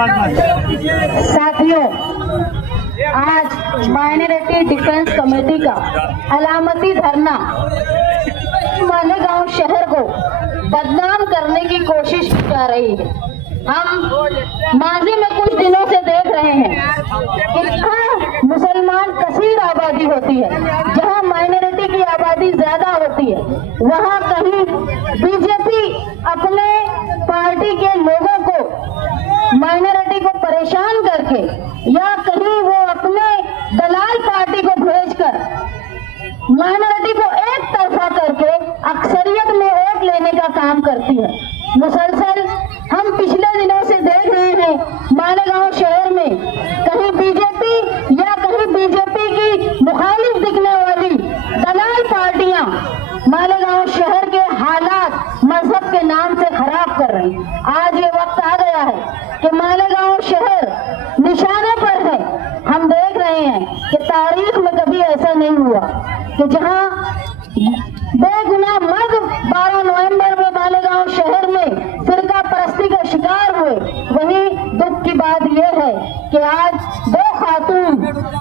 साथियों, आज minority defence committee का अलामती धरना मालेगांव शहर को बदनाम करने की कोशिश की जा रही है। हम माजी में कुछ दिनों से देख रहे हैं कि जहाँ मुसलमान कसीर आबादी होती है, जहाँ माइनॉरिटी की आबादी ज्यादा होती है, वहाँ कहीं बीजेपी अपने पार्टी के लोगों को माइनॉरिटी को परेशान करके या कहीं वो अपने दलाल पार्टी को भेजकर माइनॉरिटी को एक तरफा करके अक्सरियत में वोट लेने का काम करती है। मुसलसल हम पिछले दिनों से देख रहे हैं मालेगांव शहर में कहीं बीजेपी या कहीं बीजेपी की मुखालिफ दिखने वाली दलाल पार्टियां मालेगांव शहर के हालात मजहब के नाम से खराब कर रही हैं। आज ये वक्त आ गया है कि मालेगांव शहर निशाने पर है। हम देख रहे हैं कि तारीख में कभी ऐसा नहीं हुआ कि जहां बेगुनाह मर्द 12 नवंबर में मालेगांव शहर में फिरका परस्ती का शिकार हुए। वहीं दुख की बात यह है कि आज 2 खातून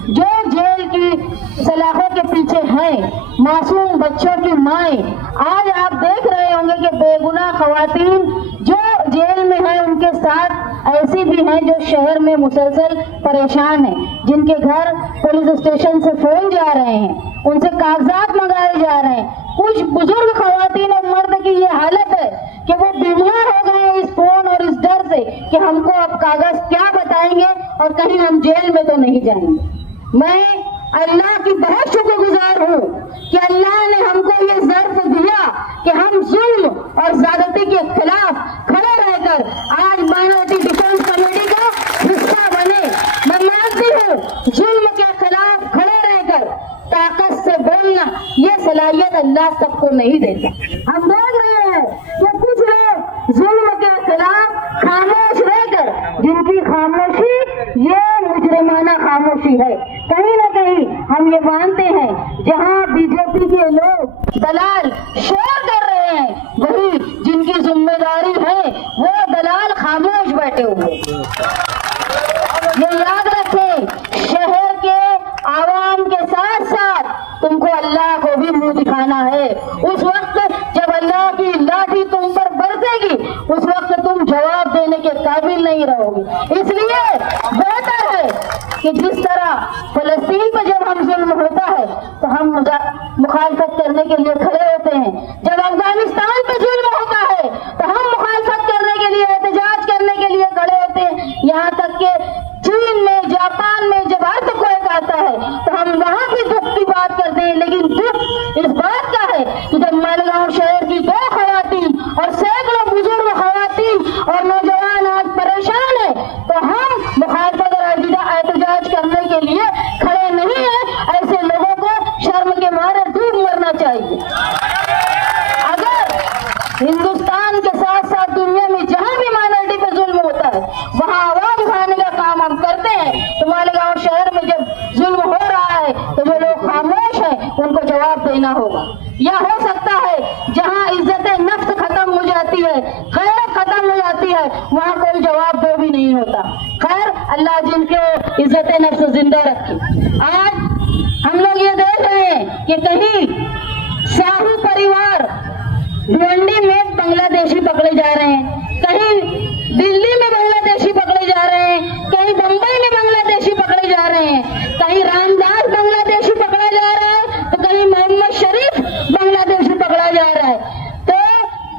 जो जेल की सलाखों के पीछे हैं, मासूम बच्चों की माएं, आज आप देख रहे होंगे कि बेगुनाह खवातीन जो जेल में हैं, उनके साथ ऐसी भी हैं जो शहर में मुसलसल परेशान हैं, जिनके घर पुलिस स्टेशन से फोन जा रहे हैं, उनसे कागजात मंगाए जा रहे हैं। कुछ बुजुर्ग खवातीन और मर्द की ये हालत है कि वो बीमार हो गए हैं इस फोन और इस डर से कि हमको अब कागज क्या बताएंगे और कहीं हम जेल में तो नहीं जाएंगे। मैं अल्लाह की बहुत शुक्रगुजार हूँ कि अल्लाह ने हमको ये ज़र्फ दिया कि हम जुल्म और ज्यादती के खिलाफ खड़े रहकर आज माइनॉरिटी डिफेंस कमेटी का हिस्सा बने। मैं मानती हूँ जुल्म के खिलाफ खड़े रहकर ताकत से बोलना ये सलाहियत अल्लाह सबको नहीं देता। हम देख रहे हैं कि कुछ लोग जुल्म के खिलाफ खामोश रहकर, जिनकी खामोशी ये मुजरिमाना खामोशी है। कहीं ना कहीं हम ये मानते हैं जहां बीजेपी के लोग दलाल शोर कर रहे हैं, वही जिनकी जिम्मेदारी है वो दलाल खामोश बैठे हुए। ये याद रखें, शहर के आवाम के साथ साथ तुमको अल्लाह को भी मुंह दिखाना है। उस वक्त जब अल्लाह की लाठी तुम पर बरसेगी, उस वक्त तुम जवाब देने के काबिल नहीं रहोगे। इसलिए बेहतर है कि जिस तरह फलस्तीन पर जब हम जुल्म होता है तो हम मुखालफत करने के लिए खड़े होते हैं, जब अफगानिस्तान पर जुल्म होता है तो हम मुखालफत करने के लिए, एहतजाज करने के लिए खड़े होते हैं। यहाँ तक के चीन में, जापान में जब अर्थक्वेक आता है तो हम वहां भी दुख की बात करते हैं। लेकिन दुख इस बात का है कि जब मालेगांव शहर की 2 खवातीन और सैकड़ों बुजुर्ग खवातीन और नौजवान आज परेशान है तो हम मुखालफत और एहतजाज करने के लिए खड़े नहीं है। ऐसे लोगों को शर्म के मारे डूब मरना चाहिए। अगर हिंदुस्तान के साथ साथ दुनिया में जहां भी माइनॉरिटी पर जुल्म होता है वहां आवाज उठाने का काम हम करते हैं, तो मालेगांव शहर में जब जुल्म हो रहा है तो जो लोग खामोश हैं उनको जवाब देना होगा। या हो सकता है जहां इज्जत नफ्स खत्म हो जाती है, खैर खत्म हो जाती है, वहां कोई जवाब दो भी नहीं होता। खैर, अल्लाह जिनके इज्जत नफ्स जिंदा रखे। आज हम लोग ये देख रहे हैं कि कहीं शाही परिवार भिवंडी में बांग्लादेशी पकड़े जा रहे हैं, कहीं दिल्ली में बांग्लादेशी पकड़े जा रहे हैं, कहीं बंबई में बांग्लादेशी पकड़े जा रहे हैं, कहीं रामदास बांग्लादेशी पकड़ा जा रहा है तो कहीं मोहम्मद शरीफ बांग्लादेशी पकड़ा जा रहा है। तो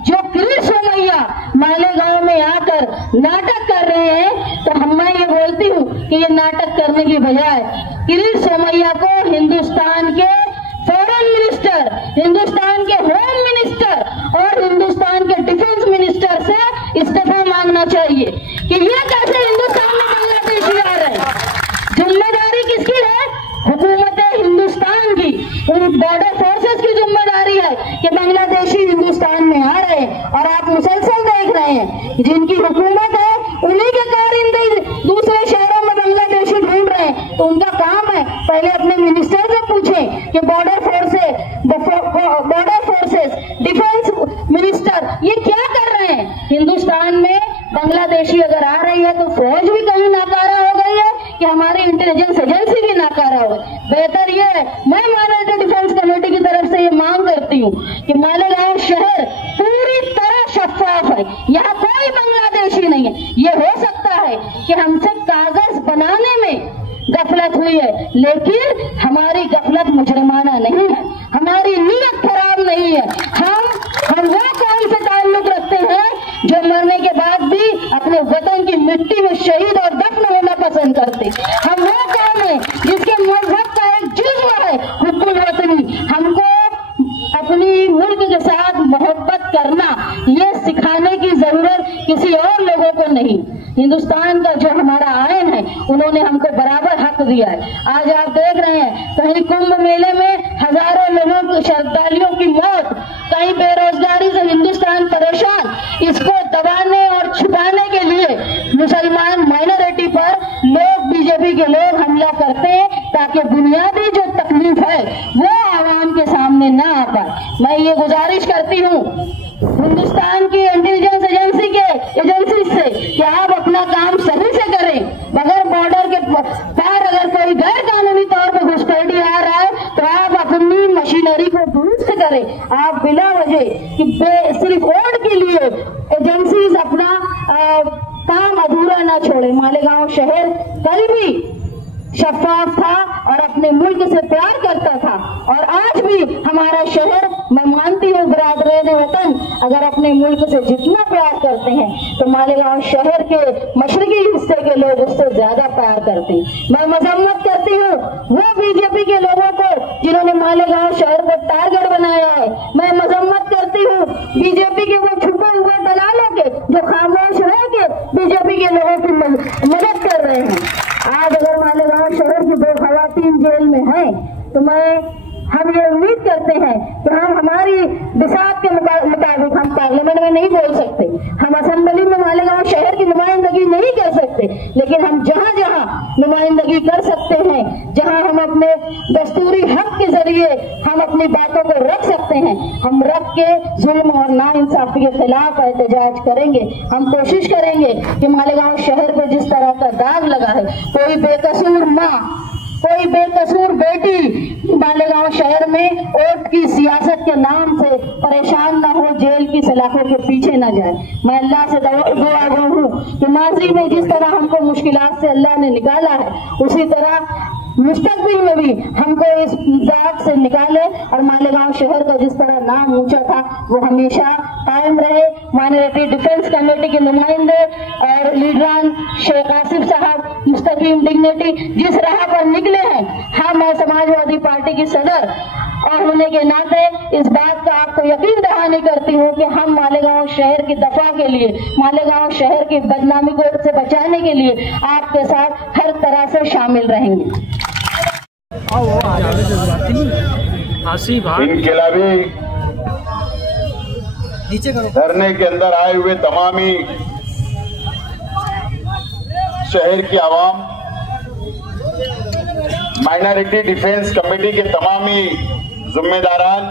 जो किरीट सोमैया मालेगांव में आकर नाटक कर रहे हैं, तो मैं ये बोलती हूँ कि ये नाटक करने की बजाय किरीट सोमैया को हिंदुस्तान के फॉरेन मिनिस्टर, हिंदुस्तान के होम मिनिस्टर और हिंदुस्तान के डिफेंस मिनिस्टर से इस्तीफा मांगना चाहिए कि ये कैसे हिंदुस्तान में बांग्लादेशी आ रहे हैं। जिम्मेदारी किसकी है? हुकूमत हिंदुस्तान की, उन बॉर्डर फोर्सेस की जिम्मेदारी है कि बांग्लादेशी हिंदुस्तान में आ रहे हैं। और आप मुसलसल देख रहे हैं जिनकी हुकूमत है उन्हीं के कारिंदे दूसरे शहरों में बांग्लादेशी ढूंढ रहे हैं। तो उनका काम है पहले अपने मिनिस्टर से पूछें कि बॉर्डर फोर्सेस, डिफेंस मिनिस्टर ये क्या कर रहे हैं। हिंदुस्तान में बांग्लादेशी अगर आ रही है तो फौज भी कहीं नाकारा हो गई है कि हमारी इंटेलिजेंस एजेंसी भी नाकारा हो गई। बेहतर ये है, मैं माइनॉरिटी डिफेंस कमेटी की तरफ से ये मांग करती हूँ कि मालेगांव शहर पूरी तरह शफाफ है, यहाँ कोई बांग्लादेशी नहीं है। ये हो सकता है कि हमसे कागज बनाने में गफलत हुई है, लेकिन हमारी गफलत मुजरिमाना नहीं है, हमारी नीयत खराब नहीं है। हम वो कौम से ताल्लुक रखते हैं जो मरने के बाद भी अपने वतन की मिट्टी में शहीद और दफन होना पसंद करते। हम वो कौम है जिसके मजहब का एक जुज़्व है हुब्बुल वतनी। हमको अपनी मुल्क के साथ मोहब्बत करना ये सिखाने की जरूरत किसी और लोगों को नहीं। हिंदुस्तान का जो हमारा आयन है उन्होंने हमको बराबर हक दिया है। आज आप देख रहे हैं कहीं कुंभ मेले में हजारों लोगों श्रद्धालुओं की मौत, कहीं बेरोजगारी से हिंदुस्तान परेशान। इसको दबाने और छुपाने के लिए मुसलमान माइनॉरिटी पर लोग, बीजेपी के लोग हमला करते हैं ताकि बुनियादी जो तकलीफ है वो आवाम के सामने ना आ पाए। मैं ये गुजारिश करती हूँ हिंदुस्तान की इंटेलिजेंस एजेंसी से कि आप अपना काम सही से करें। बगैर बॉर्डर के पार अगर कोई गैर कानूनी तौर पर घुसपैठी आ रहा है तो आप अपनी मशीनरी को दुरुस्त करें। आप बिला वजह कि सिर्फ वोट के लिए एजेंसीज अपना काम अधूरा ना छोड़े। मालेगांव शहर कल भी शफाफ था और अपने मुल्क से प्यार करता था, और आज भी हमारा शहर, मैं मानती हूँ बिरादरान वतन अगर अपने मुल्क से जितना प्यार करते हैं तो मालेगांव शहर के मशरकी हिस्से के लोग उससे ज्यादा प्यार करते हैं। मैं मजम्मत करती हूँ वो बीजेपी के लोगों को जिन्होंने मालेगांव शहर को टारगेट बनाया है। मैं मजम्मत करती हूँ बीजेपी के वो छुपे हुए दलालों के जो खामोश रह के बीजेपी के लोगों की मदद कर रहे हैं। आज अगर मालेगांव शहर की 2 खवातीन जेल में हैं तो हम ये उम्मीद करते हैं कि हम हमारी बिसात के मुताबिक हम पार्लियामेंट में नहीं बोल सकते, हम असेंबली में मालेगांव शहर की नुमाइंदगी नहीं कर सकते, लेकिन हम जहां जहां नुमाइंदगी कर सकते हैं, जहां हम अपने दस्तूरी हक के जरिए हम अपनी बातों को रख सकते हैं, हम रख के जुल्म और नाइंसाफी के खिलाफ एहतजाज करेंगे। हम कोशिश करेंगे कि मालेगांव शहर पर जिस तरह का दाग लगा है, कोई बेकसूर माँ, कोई बेकसूर बेटी मालेगांव शहर में वोट की सियासत के नाम से परेशान ना हो, जेल की सलाखों के पीछे ना जाए। मैं अल्लाह से दुआ गो हूँ कि माजी में जिस तरह हमको मुश्किलात से अल्लाह ने निकाला है उसी तरह मुस्तकबिल में भी हमको इस दाग से निकाले और मालेगांव शहर का जिस तरह नाम ऊंचा था वो हमेशा कायम रहे। माइनॉरिटी डिफेंस कमेटी के नुमाइंदे और लीडरान शेख आसिफ साहब मुस्तकीम डिग्निटी जिस राह पर निकले हैं, मैं समाजवादी पार्टी की सदर और होने के नाते इस बात का आपको यकीन दहानी करती हूँ कि हम मालेगांव शहर की दफा के लिए, मालेगांव शहर की बदनामी को से बचाने के लिए आपके साथ हर तरह से शामिल रहेंगे। इनकलाबी धरने के अंदर आए हुए तमामी शहर की आवाम, माइनॉरिटी डिफेंस कमेटी के तमामी जिम्मेदारान,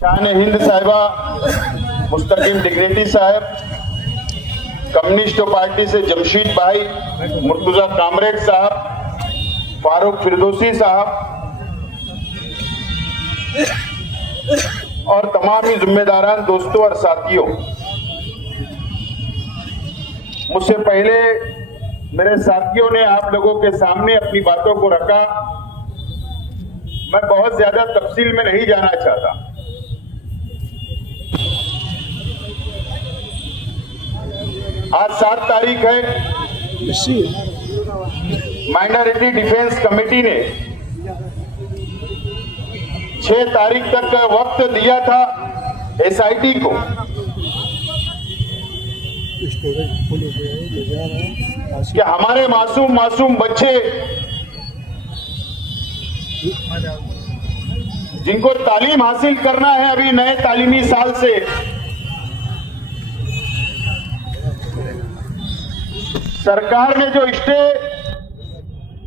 शान हिंद साहिबा मुस्तकीम डिग्निटी साहब, कम्युनिस्ट पार्टी से जमशीद भाई, मुर्तुजा कामरेड साहब, फारूक फिरदौसी साहब और तमामी जिम्मेदारान, दोस्तों और साथियों, मुझसे पहले मेरे साथियों ने आप लोगों के सामने अपनी बातों को रखा। मैं बहुत ज्यादा तफसील में नहीं जाना चाहता। आज 7 तारीख है। माइनॉरिटी डिफेंस कमेटी ने 6 तारीख तक का वक्त दिया था एसआईटी को कि हमारे मासूम बच्चे जिनको तालीम हासिल करना है अभी नए तालीमी साल से, सरकार ने जो स्टे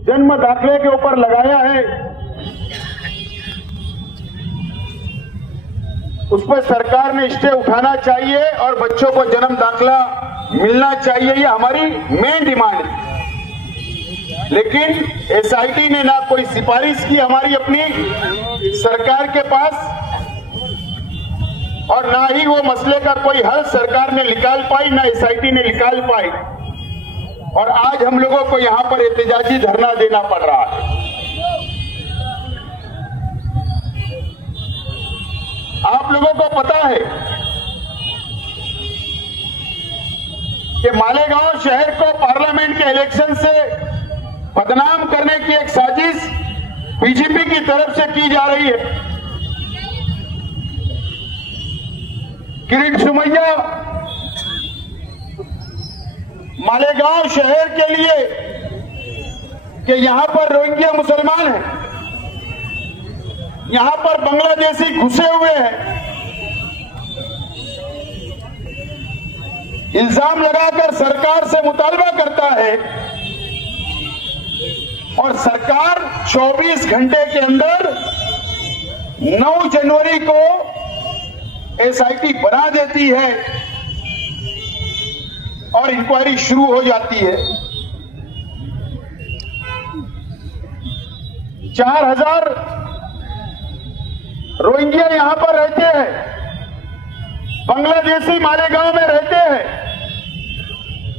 जन्म दाखिले के ऊपर लगाया है उस पर सरकार ने स्टे उठाना चाहिए और बच्चों को जन्म दाखिला मिलना चाहिए, ये हमारी मेन डिमांड है। लेकिन एसआईटी ने ना कोई सिफारिश की हमारी अपनी सरकार के पास, और ना ही वो मसले का कोई हल सरकार ने निकाल पाई, ना एसआईटी ने निकाल पाई। और आज हम लोगों को यहां पर एहतजाजी धरना देना पड़ रहा है। आप लोगों को पता है कि मालेगांव शहर को पार्लियामेंट के इलेक्शन से बदनाम करने की एक साजिश बीजेपी की तरफ से की जा रही है। किरीट सुमैया मालेगांव शहर के लिए कि यहां पर रोहिंग्या मुसलमान हैं, यहां पर बांग्लादेशी घुसे हुए हैं, इल्जाम लगाकर सरकार से मुतालबा करता है और सरकार 24 घंटे के अंदर 9 जनवरी को एसआईटी बना देती है और इंक्वायरी शुरू हो जाती है। 4000 रोहिंग्या यहां पर रहते हैं, बांग्लादेशी मालेगांव में रहते हैं।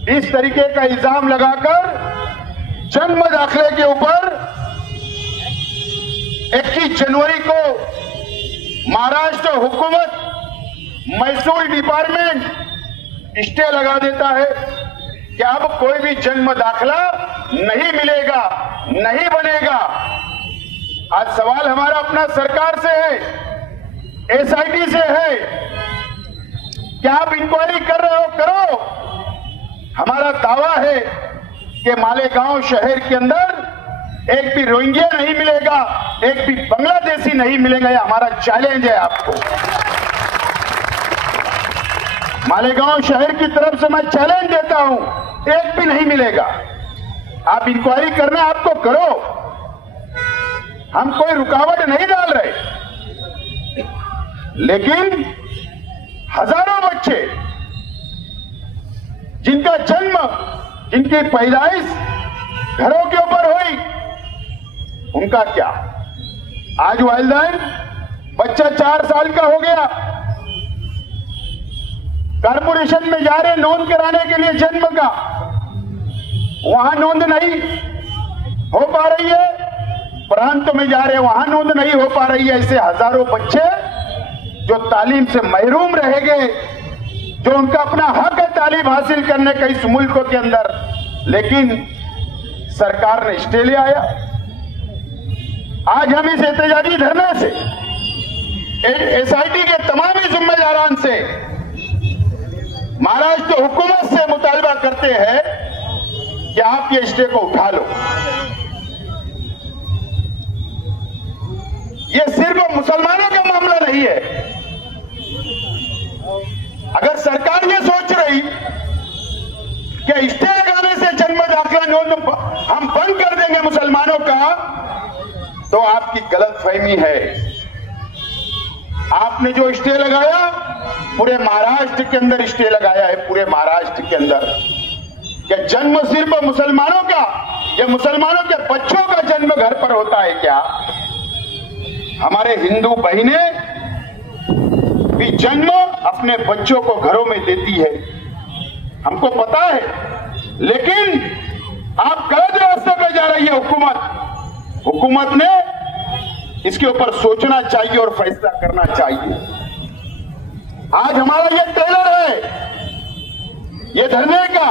इस तरीके का इल्जाम लगाकर जन्म दाखिले के ऊपर 21 जनवरी को महाराष्ट्र हुकूमत महसूल डिपार्टमेंट स्टे लगा देता है कि अब कोई भी जन्म दाखिला नहीं मिलेगा, नहीं बनेगा। आज सवाल हमारा अपना सरकार से है, एसआईटी से है, क्या आप इंक्वायरी कर रहे हो? करो। हमारा दावा है कि मालेगांव शहर के अंदर एक भी रोहिंग्या नहीं मिलेगा, एक भी बांग्लादेशी नहीं मिलेगा। यह हमारा चैलेंज है आपको। मालेगांव शहर की तरफ से मैं चैलेंज देता हूं, एक भी नहीं मिलेगा। आप इंक्वायरी करना आपको करो, हम कोई रुकावट नहीं डाल रहे, लेकिन हजारों बच्चे जिनका जन्म, जिनकी पैदाइश घरों के ऊपर हुई, उनका क्या? आज वालिदैन बच्चा 4 साल का हो गया, कारपोरेशन में जा रहे नोंद कराने के लिए जन्म का, वहां नोंद नहीं हो पा रही है, प्रांत में जा रहे वहां नोंद नहीं हो पा रही है। ऐसे हजारों बच्चे जो तालीम से महरूम रह गए, जो उनका अपना हक है तालीम हासिल करने का इस मुल्क के अंदर, लेकिन सरकार ने स्टे ले आया। आज हम इस एहतजाजी धरने से एसआईटी के तमाम जिम्मेदारान से, महाराष्ट्र हुकूमत से मुतालबा करते हैं कि आप ये स्टे को उठा लो। ये सिर्फ मुसलमानों का मामला नहीं है। अगर सरकार ये सोच रही कि स्टे लगाने से जन्म दाखिला नोंद हम बंद कर देंगे मुसलमानों का, तो आपकी गलतफहमी है। आपने जो स्टे लगाया पूरे महाराष्ट्र के अंदर स्टे लगाया है, पूरे महाराष्ट्र के अंदर, क्या जन्म सिर्फ मुसलमानों का या मुसलमानों के बच्चों का जन्म घर पर होता है क्या? हमारे हिंदू बहनें भी जन्म अपने बच्चों को घरों में देती है, हमको पता है, लेकिन आप गलत रास्ते पे जा रही है हुकूमत ने इसके ऊपर सोचना चाहिए और फैसला करना चाहिए। आज हमारा ये ट्रेलर है, ये धरने का,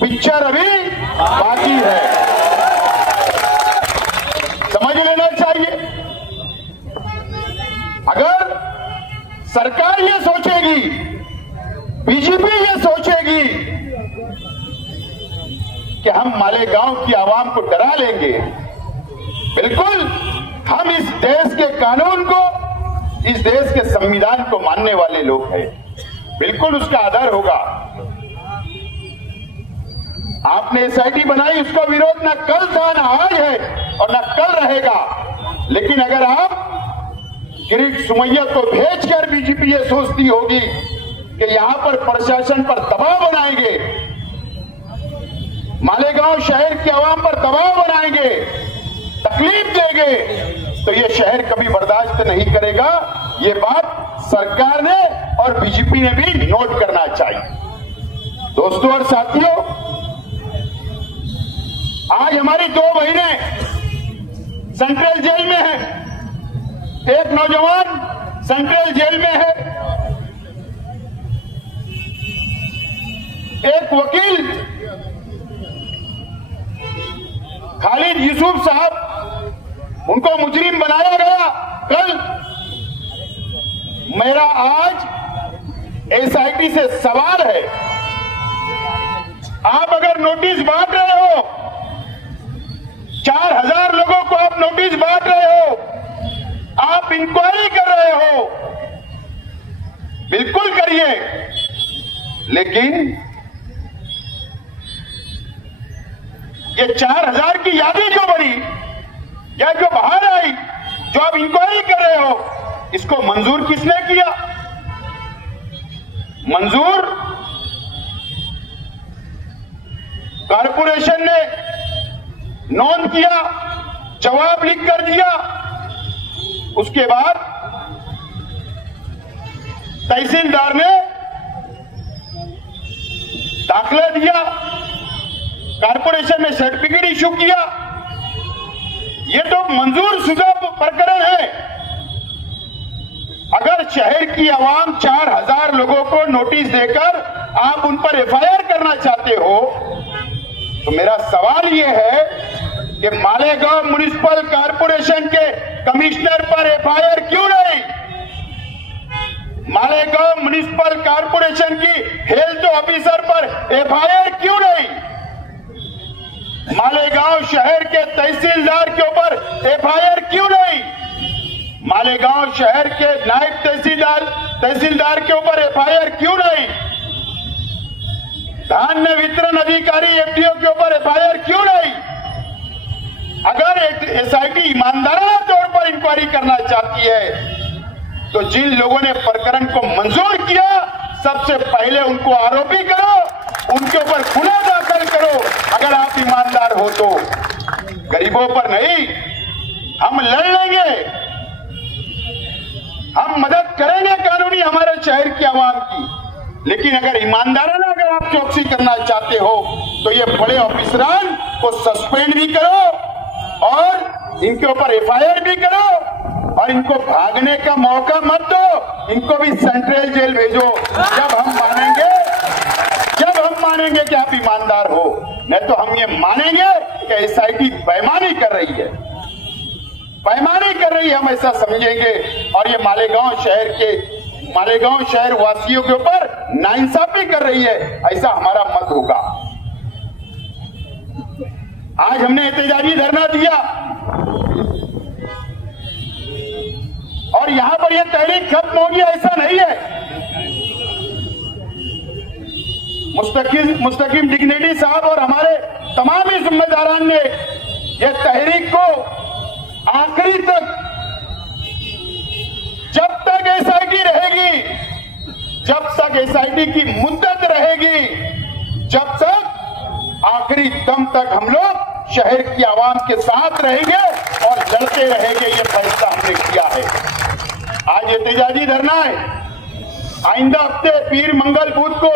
पिक्चर अभी बाकी है, समझ लेना चाहिए। अगर सरकार ये सोचेगी, बीजेपी ये सोचेगी कि हम मालेगांव की आवाम को डरा लेंगे, बिल्कुल हम इस देश के कानून को, इस देश के संविधान को मानने वाले लोग हैं, बिल्कुल उसका आदर होगा। आपने एसआईटी बनाई, उसका विरोध ना कल था, ना आज है और ना कल रहेगा। लेकिन अगर आप किरीट सुमैया को भेजकर बीजेपी ये सोचती होगी कि यहां पर प्रशासन पर दबाव बनाएंगे, मालेगांव शहर के आवाम पर दबाव बनाएंगे, तकलीफ देंगे, तो ये शहर कभी बर्दाश्त नहीं करेगा। ये बात सरकार ने और बीजेपी ने भी नोट करना चाहिए। दोस्तों और साथियों, आज हमारी 2 बहनें सेंट्रल जेल में हैं। एक नौजवान सेंट्रल जेल में है। एक वकील खालिद यूसुफ साहब, उनको मुजरिम बनाया गया। कल मेरा आज एसआईटी से सवाल है, आप अगर नोटिस बांट रहे हो, 4000 लोगों को आप नोटिस बांट रहे हो, आप इंक्वायरी कर रहे हो, बिल्कुल करिए, लेकिन ये 4000 की यादी जो बनी या जो बाहर आई, जो आप इंक्वायरी कर रहे हो, इसको मंजूर किसने किया? मंजूर कारपोरेशन ने नोंद किया, जवाब लिख कर दिया। उसके बाद तहसीलदार ने दाखला दिया, कारपोरेशन ने सर्टिफिकेट इशू किया। ये तो मंजूर शुदा प्रकरण है। अगर शहर की आवाम 4000 लोगों को नोटिस देकर आप उन पर एफआईआर करना चाहते हो, तो मेरा सवाल यह है कि मालेगांव म्युनिसिपल कॉर्पोरेशन के कमिश्नर पर एफआईआर क्यों नहीं? मालेगांव म्युनिसिपल कॉर्पोरेशन की हेल्थ ऑफिसर पर एफआईआर क्यों नहीं? मालेगांव शहर के तहसीलदार के ऊपर एफआईआर क्यों नहीं? मालेगांव शहर के नायब तहसीलदार के ऊपर एफआईआर क्यों नहीं? धान्य वितरण अधिकारी एफडीओ के ऊपर एफआईआर क्यों नहीं? अगर एसआईटी ईमानदाराना तौर पर इंक्वायरी करना चाहती है, तो जिन लोगों ने प्रकरण को मंजूर किया, सबसे पहले उनको आरोपी करो, उनके ऊपर गुना दाखिल करो। अगर आप ईमानदार हो तो गरीबों पर नहीं, हम लड़ लेंगे, हम मदद करेंगे कानूनी हमारे शहर की आवाम की, लेकिन अगर ईमानदाराना अगर आप चौकसी करना चाहते हो, तो ये बड़े ऑफिसरान को सस्पेंड भी करो और इनके ऊपर एफआईआर भी करो, और इनको भागने का मौका मत दो, इनको भी सेंट्रल जेल भेजो। जब हम मानेंगे कि आप ईमानदार हो, नहीं तो हम ये मानेंगे कि एसआईटी बेईमानी कर रही है, हम ऐसा समझेंगे। और ये मालेगांव शहर वासियों के ऊपर नाइंसाफी कर रही है, ऐसा हमारा मत होगा। आज हमने एहतजाजी धरना दिया और यहां पर यह तहरीक खत्म होगी ऐसा नहीं है। मुस्तकीम डिग्निटी साहब और हमारे तमाम ही जिम्मेदारान ने यह तहरीक को आखिरी तक, जब तक एसआईटी रहेगी, जब तक एसआईटी की मुद्दत रहेगी, जब तक आखिरी दम तक हम लोग शहर की आवाम के साथ रहेंगे और लड़ते रहेंगे। ये फैसला हमने किया है। आज एहतजाजी धरना है, आइंदा हफ्ते पीर मंगल बुध को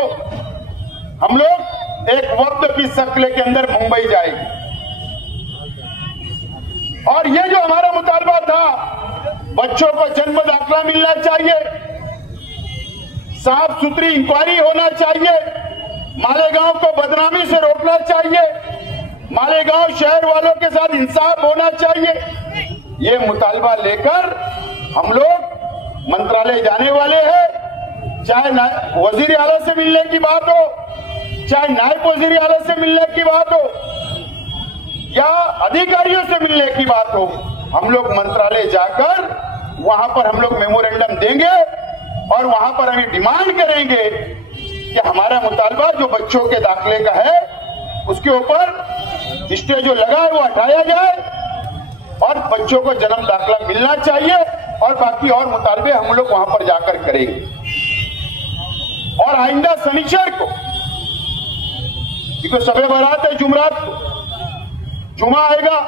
हम लोग एक वक्त की शक्ल के अंदर मुंबई जाएंगे, और ये जो हमारा मुतालबा था, बच्चों को जन्म दाखला मिलना चाहिए, साफ सुथरी इंक्वायरी होना चाहिए, मालेगांव को बदनामी से रोकना चाहिए, मालेगांव शहर वालों के साथ इंसाफ होना चाहिए, ये मुतालबा लेकर हम लोग मंत्रालय जाने वाले हैं। चाहे वजीर आला से मिलने की बात हो, चाहे नायब वजीर आला से मिलने की बात हो, या अधिकारियों से मिलने की बात हो, हम लोग मंत्रालय जाकर वहां पर हम लोग मेमोरेंडम देंगे और वहां पर हम डिमांड करेंगे कि हमारा मुतालबा जो बच्चों के दाखिले का है, उसके ऊपर स्टे जो लगा है वो हटाया जाए और बच्चों को जन्म दाखला मिलना चाहिए। और बाकी और मुतालबे हम लोग वहां पर जाकर करेंगे। और आइंदा शनिचर को, क्योंकि शबे बारात है जुमरात को, जुमा आएगा,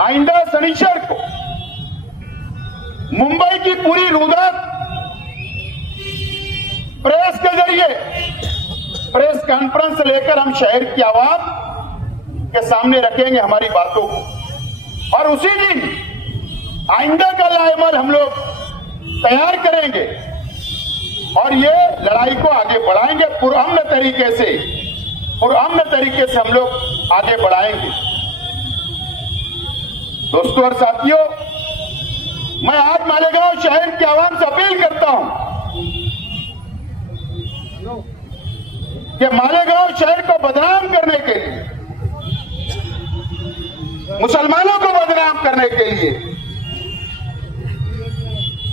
आइंदा शनिचर को मुंबई की पूरी रुदात प्रेस के जरिए प्रेस कॉन्फ्रेंस लेकर हम शहर की आवाम के सामने रखेंगे हमारी बातों को, और उसी दिन आइंदा का लाएमल हम लोग तैयार करेंगे और ये लड़ाई को आगे बढ़ाएंगे। पुरअमन तरीके से हम लोग आगे बढ़ाएंगे। दोस्तों और साथियों, मैं आज मालेगांव शहर की आवाम से अपील करता हूं कि मालेगांव शहर को बदनाम करने के लिए, मुसलमानों को बदनाम करने के लिए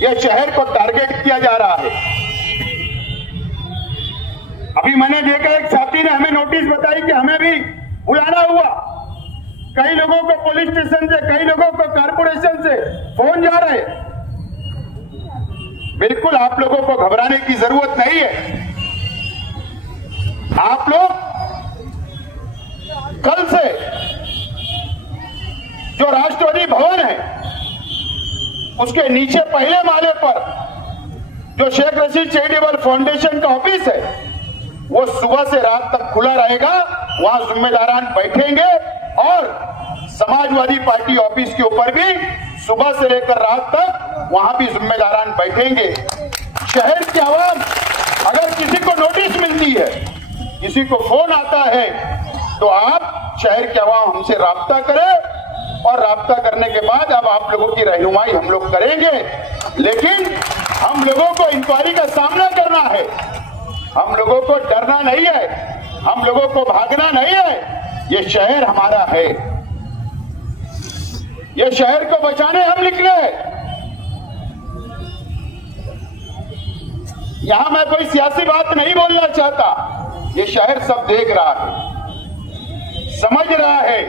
यह शहर को टारगेट किया जा रहा है। अभी मैंने देखा एक साथी ने हमें नोटिस बताई कि हमें भी बुलाना हुआ। कई लोगों को पुलिस स्टेशन से, कई लोगों को कारपोरेशन से फोन जा रहे। बिल्कुल आप लोगों को घबराने की जरूरत नहीं है। आप लोग कल से जो राष्ट्रपति भवन है उसके नीचे पहले माले पर जो शेख रशीद चैरिटेबल फाउंडेशन का ऑफिस है वो सुबह से रात तक खुला रहेगा। वहां जिम्मेदारान बैठेंगे और समाजवादी पार्टी ऑफिस के ऊपर भी सुबह से लेकर रात तक वहां भी जिम्मेदारान बैठेंगे। शहर की आवाम, अगर किसी को नोटिस मिलती है, किसी को फोन आता है, तो आप शहर के आवाम हमसे राब्ता करें और राब्ता करने के बाद अब आप लोगों की रहनुमाई हम लोग करेंगे। लेकिन हम लोगों को इंक्वायरी का सामना करना है, हम लोगों को डरना नहीं है, हम लोगों को भागना नहीं है। ये शहर हमारा है, ये शहर को बचाने हम निकले हैं। यहां मैं कोई सियासी बात नहीं बोलना चाहता। ये शहर सब देख रहा है, समझ रहा है।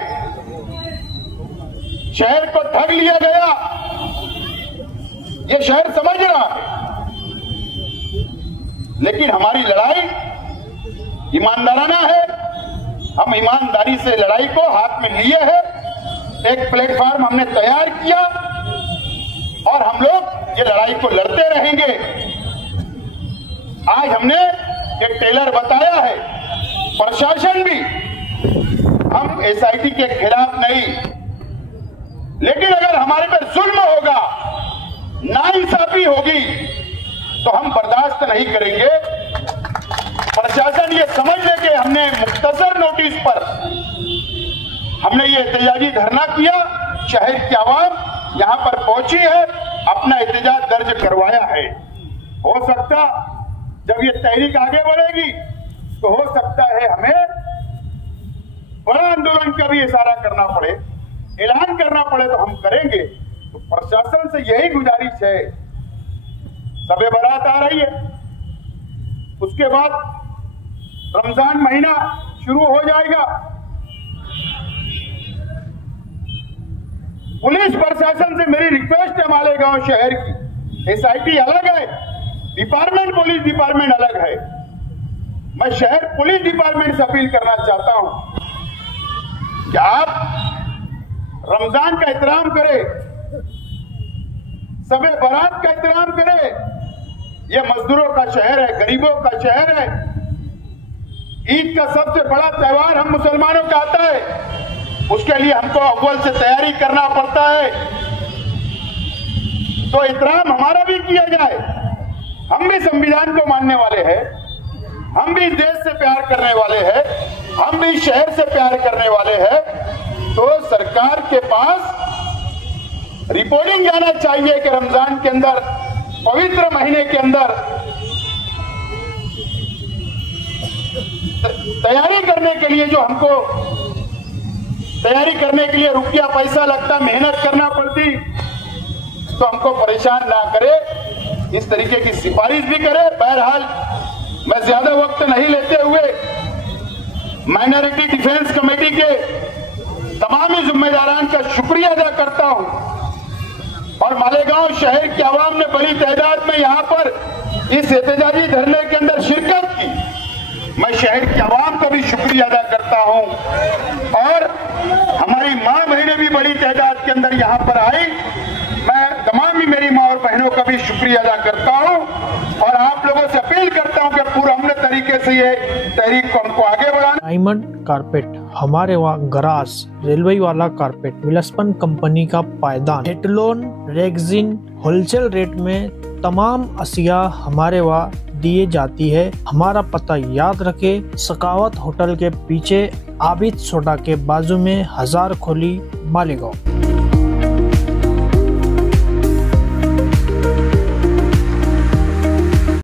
शहर को ठग लिया गया, ये शहर समझ रहा है। लेकिन हमारी लड़ाई ईमानदाराना है। हम ईमानदारी से लड़ाई को हाथ में लिए हैं। एक प्लेटफॉर्म हमने तैयार किया और हम लोग ये लड़ाई को लड़ते रहेंगे। आज हमने एक टेलर बताया है, प्रशासन भी, हम एसआईटी के खिलाफ नहीं, लेकिन अगर हमारे पर जुल्म होगा, नाइंसाफी होगी, तो हम बर्दाश्त नहीं करेंगे। प्रशासन ये समझ ले कि हमने मुख्तसर नोटिस पर हमने ये एहतजाजी धरना किया, शहर की आवाम यहां पर पहुंची है, अपना एहतजाज दर्ज करवाया है। हो सकता जब ये तहरीक आगे बढ़ेगी तो हो सकता है हमें बड़ा आंदोलन का भी इशारा करना पड़े, ऐलान करना पड़े, तो हम करेंगे। तो प्रशासन से यही गुजारिश है। शबे बारात आ रही है, उसके बाद रमजान महीना शुरू हो जाएगा। पुलिस प्रशासन से मेरी रिक्वेस्ट है, मालेगांव शहर की एसआईटी अलग है, डिपार्टमेंट पुलिस डिपार्टमेंट अलग है। मैं शहर पुलिस डिपार्टमेंट से अपील करना चाहता हूं कि आप रमजान का एहतराम करें, शबे बारात का एहतराम करें। यह मजदूरों का शहर है, गरीबों का शहर है। ईद का सबसे बड़ा त्योहार हम मुसलमानों का आता है, उसके लिए हमको अव्वल से तैयारी करना पड़ता है। तो एहतराम हमारा भी किया जाए। हम भी संविधान को मानने वाले हैं, हम भी देश से प्यार करने वाले हैं, हम भी शहर से प्यार करने वाले हैं। तो सरकार के पास रिपोर्टिंग जाना चाहिए कि रमजान के अंदर, पवित्र महीने के अंदर तैयारी करने के लिए, जो हमको तैयारी करने के लिए रुपया पैसा लगता, मेहनत करना पड़ती, तो हमको परेशान ना करे, इस तरीके की सिफारिश भी करे। बहरहाल मैं ज्यादा वक्त नहीं लेते हुए माइनॉरिटी डिफेंस कमेटी के तमाम जिम्मेदारान का शुक्रिया अदा करता हूं और मालेगांव शहर की आवाम ने बड़ी तादाद में यहाँ पर इस एहतजाजी धरने के अंदर शिरकत की। मैं शहर की आवाम का भी शुक्रिया अदा करता हूँ और हमारी माँ बहनें भी बड़ी तादाद के अंदर यहाँ पर आई। मैं तमाम ही मेरी माँ और बहनों का भी शुक्रिया अदा करता हूँ और आप लोगों से अपील करता हूँ कि पूरा अमन तरीके से ये तहरीक को हमको आगे बढ़ाना। डायमंड कारपेट, हमारे वहाँ गरास, रेलवे वाला कारपेट, विलस्पन कंपनी का पायदान, हेटलोन रेगजिन होलसेल रेट में तमाम अशिया हमारे वहाँ दिए जाती है। हमारा पता याद रखे, सकावत होटल के पीछे आबिद सोडा के बाजू में हजार खोली, मालेगांव।